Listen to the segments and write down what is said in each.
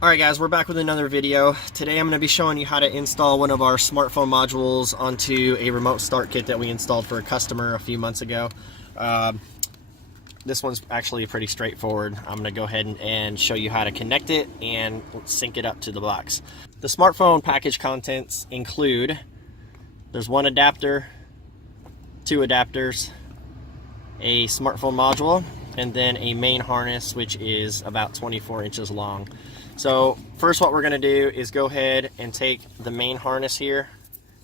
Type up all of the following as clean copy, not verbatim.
Alright guys, we're back with another video. Today I'm going to be showing you how to install one of our smartphone modules onto a remote start kit that we installed for a customer a few months ago. This one's actually pretty straightforward. I'm going to go ahead and show you how to connect it and sync it up to the box. The smartphone package contents include, there's one adapter, two adapters, a smartphone module, and then a main harness which is about 24 inches long. So first what we're going to do is go ahead and take the main harness here.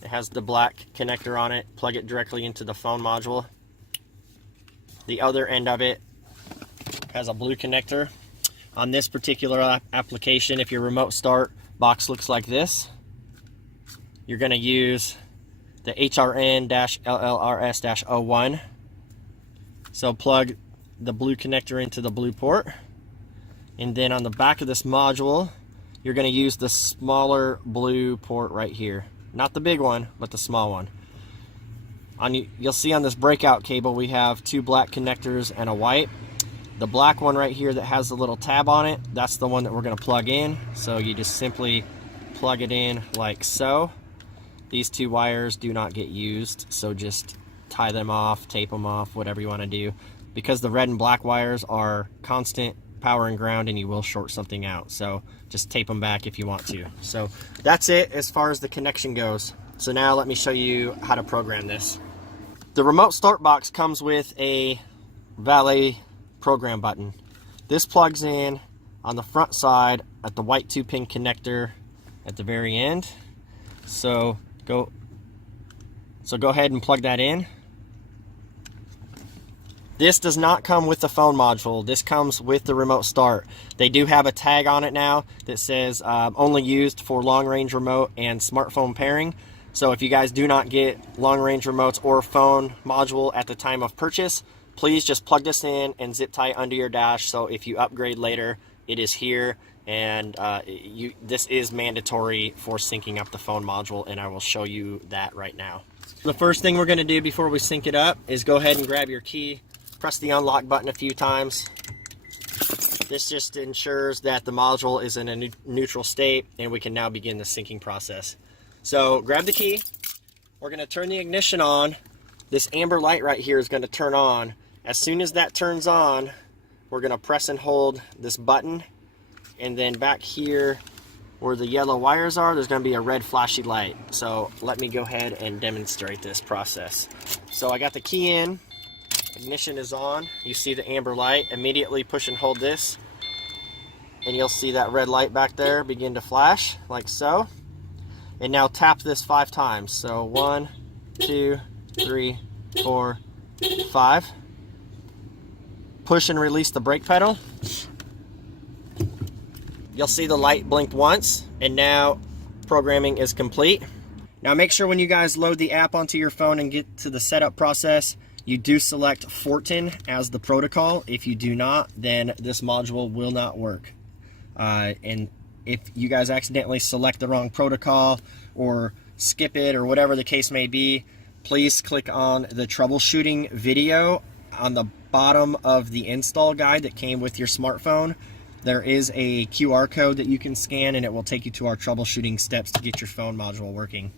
It has the black connector on it, plug it directly into the phone module. The other end of it has a blue connector. On this particular application, if your remote start box looks like this, you're going to use the HRN-LLRS-01. So plug the blue connector into the blue port. And then on the back of this module, you're going to use the smaller blue port right here. Not the big one, but the small one. You'll see on this breakout cable we have two black connectors and a white. The black one right here that has the little tab on it, that's the one that we're going to plug in. So you just simply plug it in like so. These two wires do not get used, so just tie them off, tape them off, whatever you want to do. Because the red and black wires are constant power and ground and you will short something out, so just tape them back if you want to. So that's it as far as the connection goes. So now let me show you how to program this. The remote start box comes with a valet program button. This plugs in on the front side at the white 2-pin connector at the very end. So go ahead and plug that in. This does not come with the phone module. This comes with the remote start. They do have a tag on it now that says only used for long-range remote and smartphone pairing. So if you guys do not get long-range remotes or phone module at the time of purchase, please just plug this in and zip tie under your dash, so if you upgrade later, it is here. And this is mandatory for syncing up the phone module, and I will show you that right now. The first thing we're going to do before we sync it up is go ahead and grab your key. Press the unlock button a few times. This just ensures that the module is in a neutral state and we can now begin the syncing process. So grab the key. We're going to turn the ignition on. This amber light right here is going to turn on. As soon as that turns on, we're going to press and hold this button. And then back here where the yellow wires are, there's going to be a red flashy light. So let me go ahead and demonstrate this process. So I got the key in. Ignition is on. You see the amber light. Immediately push and hold this, and you'll see that red light back there begin to flash like so. And now tap this 5 times. So 1, 2, 3, 4, 5. Push and release the brake pedal. You'll see the light blink once, and now programming is complete. Now make sure when you guys load the app onto your phone and get to the setup process, you do select Fortin as the protocol. If you do not, then this module will not work. And if you guys accidentally select the wrong protocol or skip it or whatever the case may be, please click on the troubleshooting video on the bottom of the install guide that came with your smartphone. There is a QR code that you can scan, and it will take you to our troubleshooting steps to get your phone module working.